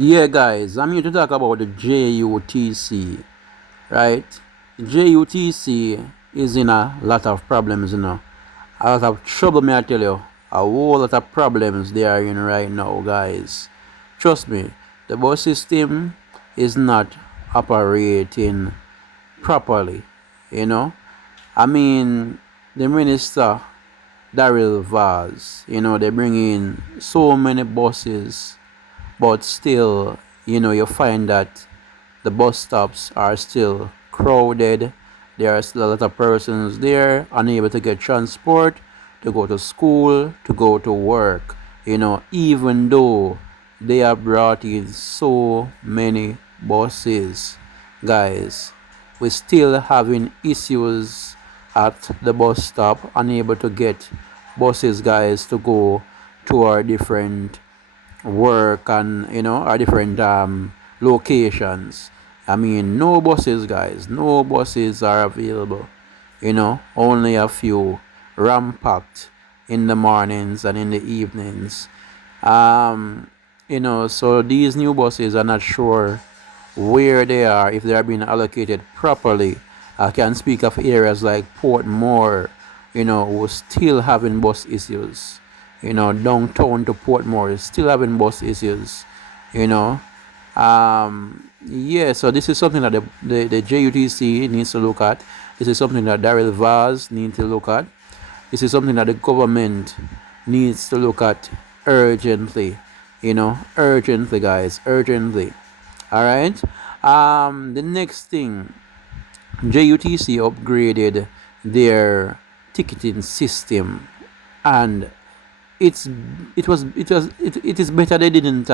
Yeah, guys, I'm here to talk about the JUTC, right? JUTC is in a lot of problems, a lot of trouble, may I tell you. A whole lot of problems they are in right now, guys. Trust me, the bus system is not operating properly, you know. I mean, the minister, Daryl Vaz, they bring in so many buses, but still, you find that the bus stops are still crowded. There are still a lot of persons there unable to get transport, to go to school, to go to work. Even though they have brought in so many buses, guys, we're still having issues at the bus stop, unable to get buses, guys, to go to our different work and our different locations. I mean, no buses, guys, no buses are available. Only a few rampacked in the mornings and in the evenings. um so these new buses are not sure where they are, if they are being allocated properly. I can speak of areas like Portmore, who still having bus issues. Downtown to Portmore is still having bus issues. You know, yeah. So this is something that the JUTC needs to look at. This is something that Daryl Vaz needs to look at. This is something that the government needs to look at urgently. Urgently, guys, urgently. All right. The next thing, JUTC upgraded their ticketing system, and it's it is better they didn't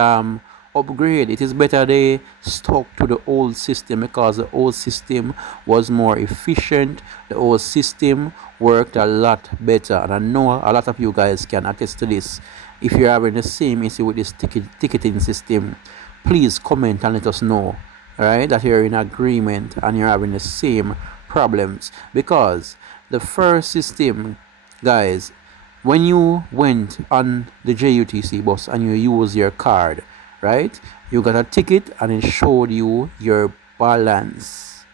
upgrade. It is better they stuck to the old system, because the old system was more efficient. The old system worked a lot better, and I know a lot of you guys can attest to this. If you're having the same issue with this ticketing system, please comment and let us know, right, that you're in agreement and you're having the same problems. Because the first system, guys, when you went on the JUTC bus and you use your card, right, you got a ticket and it showed you your balance.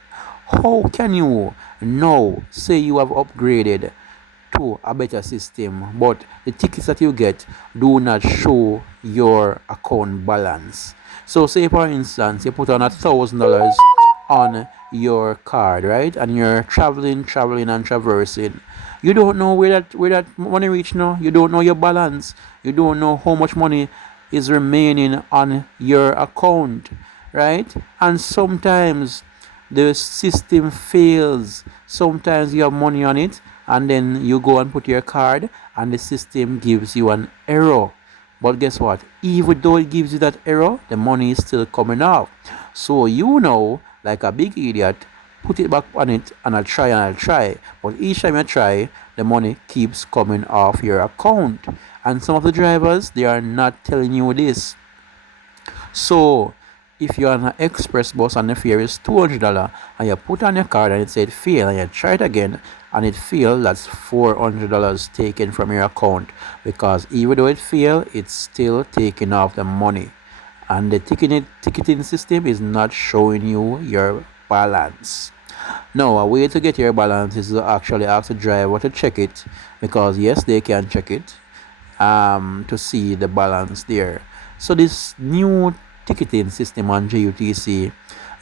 How can you now say you have upgraded to a better system, but the tickets that you get do not show your account balance? So say for instance you put on $1,000 on your card, right, and you're traveling and traversing. You don't know where that money reach now. You don't know your balance. You don't know how much money is remaining on your account, right? And sometimes the system fails. Sometimes you have money on it, and then you go and put your card, and the system gives you an error. But guess what? Even though it gives you that error, the money is still coming off. So like a big idiot, put it back on it, and I'll try. But each time I try, the money keeps coming off your account. And some of the drivers, they are not telling you this. So if you're on an express bus and the fare is $200, and you put on your card and it said fail, and you try it again and it failed, that's $400 taken from your account, because even though it failed, it's still taking off the money, and the ticketing system is not showing you your balance. Now, a way to get your balance is to actually ask the driver to check it, because yes, they can check it to see the balance there. So this new ticketing system on JUTC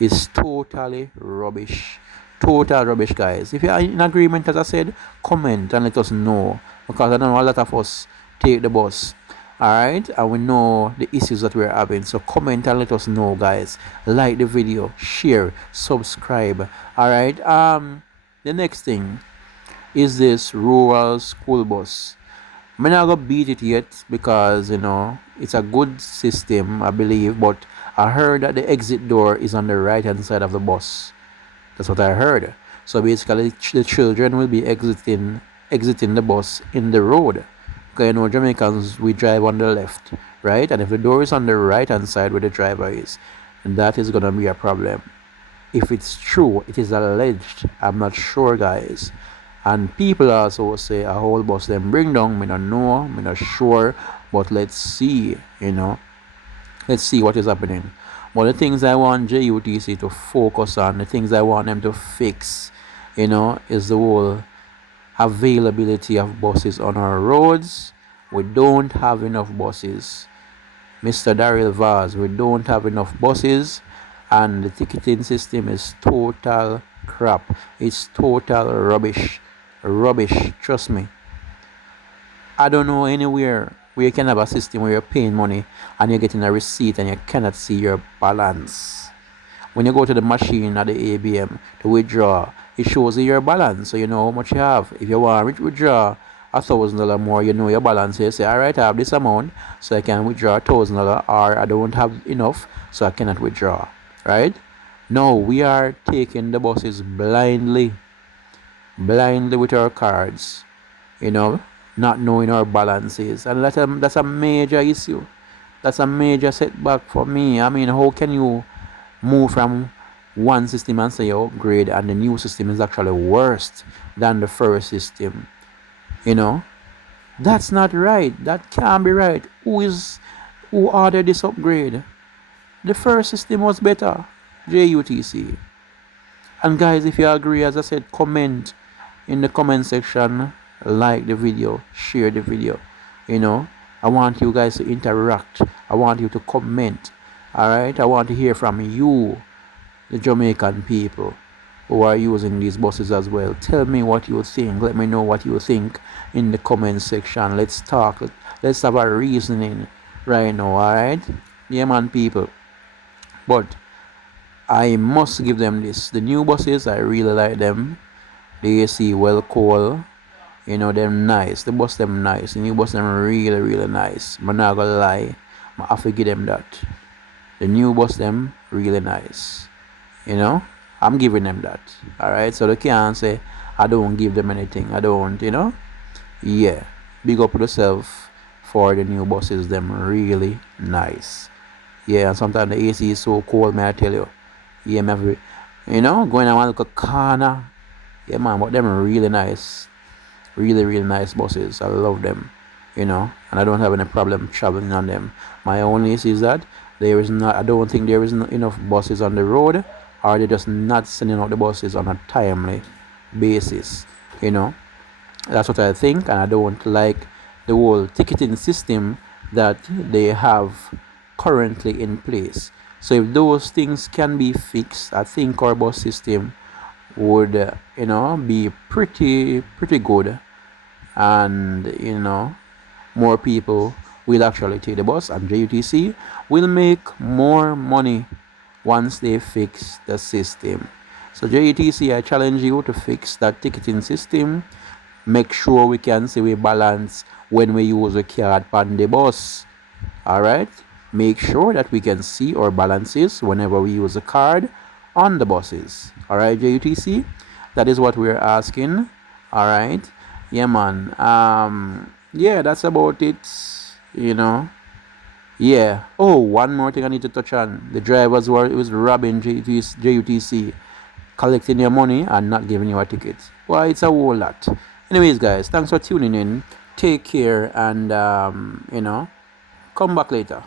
is totally rubbish. Total rubbish, guys. If you are in agreement, as I said, comment and let us know, because I know a lot of us take the bus. Alright, and we know the issues that we're having. So comment and let us know, guys. Like the video, share, subscribe. Alright. The next thing is this rural school bus. I'm not gonna beat it yet, because it's a good system, I believe, but I heard that the exit door is on the right hand side of the bus. That's what I heard. So basically the children will be exiting the bus in the road. Because Jamaicans, we drive on the left, right? And if the door is on the right hand side where the driver is, that is gonna be a problem. If it's true, it is alleged, I'm not sure, guys. And people also say a whole bus them bring down. Me not know, me not sure, but let's see. Let's see what is happening. But the things I want JUTC to focus on, the things I want them to fix, is the whole availability of buses on our roads. We don't have enough buses. Mr. Daryl Vaz, we don't have enough buses, and the ticketing system is total crap. It's total rubbish. Rubbish, trust me. I don't know anywhere where you can have a system where you're paying money and you're getting a receipt and you cannot see your balance. When you go to the machine at the ABM to withdraw, it shows you your balance, so you know how much you have. If you want to withdraw $1,000 more, you know your balance. You say, all right, I have this amount, so I can withdraw $1,000, or I don't have enough, so I cannot withdraw. Right? No, we are taking the buses blindly with our cards, not knowing our balances, and that's a major issue. That's a major setback for me. I mean, how can you move from one system and say you upgrade, and the new system is actually worse than the first system? That's not right. That can't be right. Who ordered this upgrade? The first system was better. JUTC. And guys, if you agree, as I said, comment in the comment section, like the video, share the video. I want you guys to interact. I want you to comment. Alright, I want to hear from you, the Jamaican people who are using these buses as well. Tell me what you think. Let me know what you think in the comment section. Let's talk. Let's have a reasoning right now. Alright, yeah man, people. But I must give them this. The new buses, I really like them. The AC well cool. Them nice. The bus them nice. The new bus them really, really nice. I'm not gonna lie. I have to give them that. The new bus them really nice. I'm giving them that. Alright, so they can't say I don't give them anything. I don't, Yeah. Big up yourself for the new buses, them really nice. Yeah, and sometimes the AC is so cold, may I tell you. Yeah, going around like a corner. Yeah man, but them are really nice. Really, really nice buses. I love them. And I don't have any problem traveling on them. My only issue is that I don't think there is not enough buses on the road, or they're just not sending out the buses on a timely basis. That's what I think, and I don't like the whole ticketing system that they have currently in place. So if those things can be fixed, I think our bus system would be pretty good, and more people will actually take the bus, and JUTC will make more money once they fix the system. So JUTC, I challenge you to fix that ticketing system. Make sure we can see we balance when we use a card on the bus. Alright, make sure that we can see our balances whenever we use a card on the buses. Alright, JUTC, that is what we're asking. Alright, yeah man. Yeah, that's about it. Yeah. Oh, one more thing I need to touch on. The drivers was robbing JUTC, collecting your money and not giving you a ticket. Well, it's a whole lot. Anyways, guys, thanks for tuning in. Take care, and come back later.